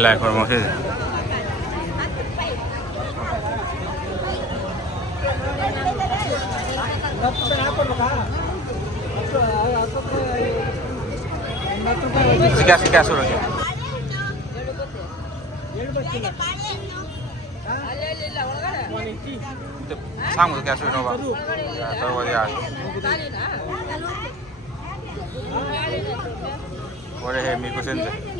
lai khor mo se क्या सुर है सांग क्या सुर नोबा तर वो यार और है मी कुछ नहीं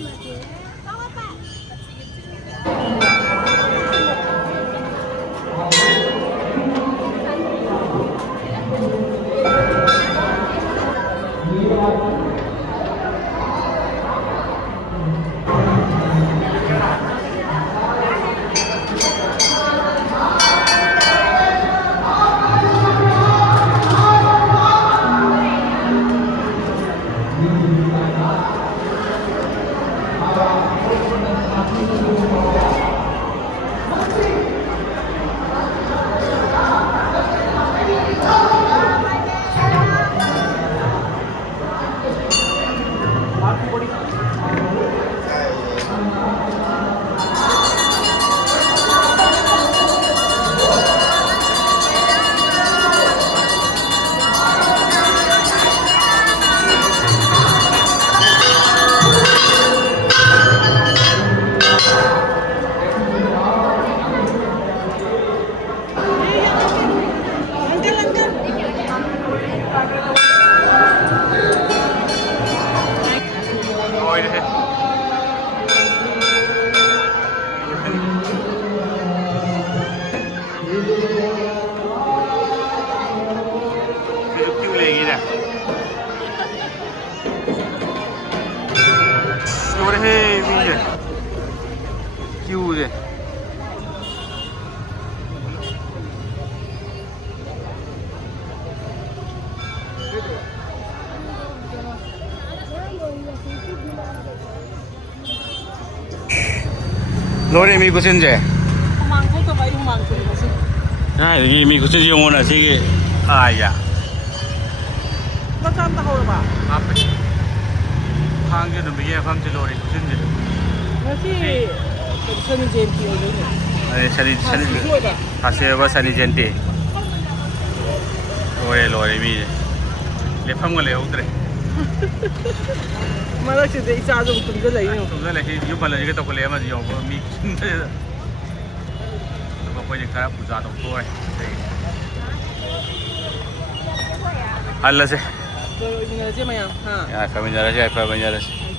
क्यों है लोरे मी कुछ नहीं है हाँ ये मी कुछ नहीं होना चाहिए आया आप खांगे तो भैया फम चलो रे कुछ नहीं सनी जयंती हो गई है अरे सनी हासे बस सनी जयंती लोरे लोरे मी ले फम को ले उतरे मतलब से इसा जो तुम जो लेने तुम जो लेके यूँ बल्ले के तो को ले मत यो मी तो कोई खरा पूजा तो कोई हल्ला से तो इन से मैं हाँ ya familiares ya familiares